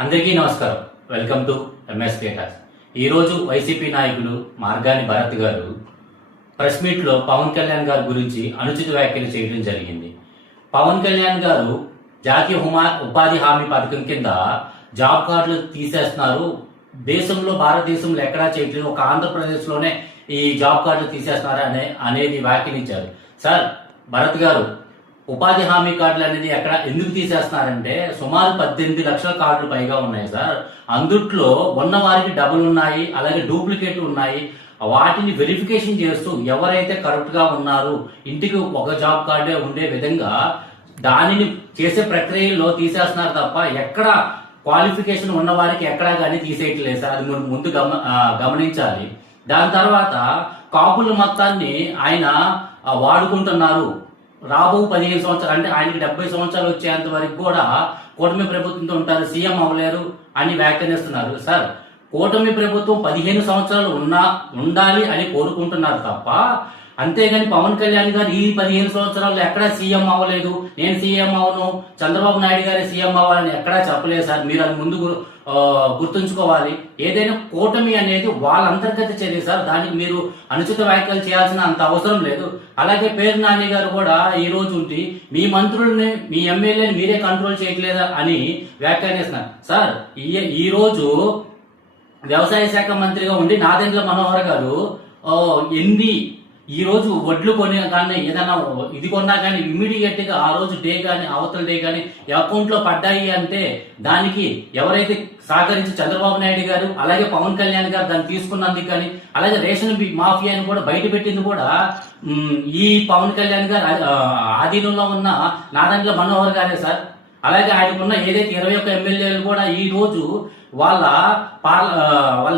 అందరికీ నమస్కారం. Welcome to MS theatres. ఈరోజు వైసీపీ నాయకులు మార్గాని భరత్ గారు ప్రెస్ మీట్ లో పవన్ కళ్యాణ్ గారి గురించి అనుచిత వ్యాఖ్యలు చేయడం జరిగింది. పవన్ కళ్యాణ్ గారు జాతీయ ఉపాధి హామీ పథకం కింద జాబ్ కార్డులు తీసేస్తున్నారు, దేశంలో భారతదేశంలో ఎక్కడా చేయట్లేదు, ఒక ఆంధ్రప్రదేశ్ లోనే ఈ జాబ్ కార్డులు తీసేస్తున్నారు అనేది వ్యాఖ్యానించారు. సార్ భరత్ గారు, ఉపాధి హామీ కార్డులు అనేది ఎక్కడ ఎందుకు తీసేస్తున్నారంటే సుమారు 18 లక్షల కార్డులు పైగా ఉన్నాయి సార్. అందుట్లో ఉన్న వారికి డబుల్ ఉన్నాయి, అలాగే డూప్లికేట్ ఉన్నాయి. వాటిని వెరిఫికేషన్ చేస్తూ ఎవరైతే కరెక్ట్ గా ఉన్నారు, ఇంటికి ఒక జాబ్ కార్డే ఉండే విధంగా దానిని చేసే ప్రక్రియలో తీసేస్తున్నారు తప్ప ఎక్కడ క్వాలిఫికేషన్ ఉన్న వారికి ఎక్కడా కానీ తీసేయట్లేదు సార్. అది ముందు గమనించాలి. దాని తర్వాత కాపుల మొత్తాన్ని ఆయన వాడుకుంటున్నారు. రాబో 15 సంవత్సరాలు అంటే ఆయనకి 70 సంవత్సరాలు వచ్చేంత వరకు కూడా కూటమి ప్రభుత్వంతో ఉంటారు, సీఎం అవ్వలేరు అని వ్యాఖ్యానిస్తున్నారు. సార్, కూటమి ప్రభుత్వం 15 సంవత్సరాలు ఉండాలి అని కోరుకుంటున్నారు తప్ప, అంతేగాని పవన్ కళ్యాణ్ గారు ఈ 15 సంవత్సరాల్లో ఎక్కడా సీఎం అవ్వలేదు, నేను సీఎం అవను, చంద్రబాబు నాయుడు గారి సీఎం అవ్వాలని ఎక్కడా చెప్పలేదు సార్. మీరు అది ముందు గుర్తుంచుకోవాలి. ఏదైనా కూటమి అనేది వాళ్ళ అంతర్గత చర్య సార్, దానికి మీరు అనుచిత వ్యాఖ్యలు చేయాల్సిన అంత అవసరం లేదు. అలాగే పేరు నాని గారు కూడా ఈ రోజు ఉండి మీ మంత్రుల్ని మీ ఎమ్మెల్యేని మీరే కంట్రోల్ చేయట్లేదా అని వ్యాఖ్యానిస్తున్నారు. సార్, ఈ రోజు వ్యవసాయ శాఖ మంత్రిగా ఉండి నాదెండ్ల మనోహర్ గారు ఈ రోజు వడ్లు కొని కానీ ఏదైనా ఇది కొన్నా కానీ ఇమ్మీడియట్ గా ఆ రోజు డే కానీ అవతల డే కానీ అకౌంట్ లో పడ్డాయి అంటే దానికి ఎవరైతే సహకరించి చంద్రబాబు నాయుడు గారు అలాగే పవన్ కళ్యాణ్ గారు దాన్ని తీసుకున్నందుకు కానీ, అలాగే రేషన్ మాఫియాని కూడా బయట పెట్టింది కూడా ఈ పవన్ కళ్యాణ్ గారు ఆధీనంలో ఉన్న నాదెండ్ల మనోహర్ గారే సార్. అలాగే ఆయనకున్న ఏదైతే 21 ఎమ్మెల్యేలు కూడా ఈ రోజు వాళ్ళ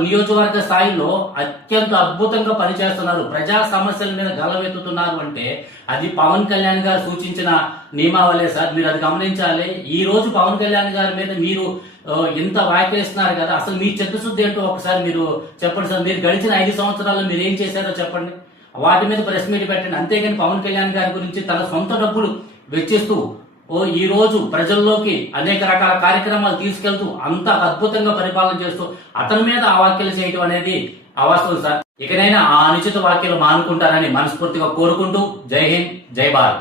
నియోజకవర్గ స్థాయిలో అత్యంత అద్భుతంగా పనిచేస్తున్నారు, ప్రజా సమస్యల మీద గలవెత్తుతున్నారు అంటే అది పవన్ కళ్యాణ్ గారు సూచించిన నియమావళే సార్. మీరు అది గమనించాలి. ఈ రోజు పవన్ కళ్యాణ్ గారి మీద మీరు ఇంత వ్యాఖ్యలిస్తున్నారు కదా, అసలు మీ చిత్తశుద్ధి ఏంటో ఒకసారి మీరు చెప్పండి సార్. మీరు గడిచిన 5 సంవత్సరాల్లో మీరు ఏం చేశారో చెప్పండి, వాటి మీద ప్రెస్ మీట్ పెట్టండి. అంతేగాని పవన్ కళ్యాణ్ గారి గురించి తన సొంత డబ్బులు వెచ్చిస్తూ ఈ రోజు ప్రజల్లోకి అనేక రకాల కార్యక్రమాలు తీసుకెళ్తూ అంత అద్భుతంగా పరిపాలన చేస్తూ అతని మీద ఆ వ్యాఖ్యలు చేయడం అనేది అవాస్తవం సార్. ఇకనైనా ఆ అనుచిత వ్యాఖ్యలు మానుకుంటారని మనస్ఫూర్తిగా కోరుకుంటూ జై హింద్, జై భారత్.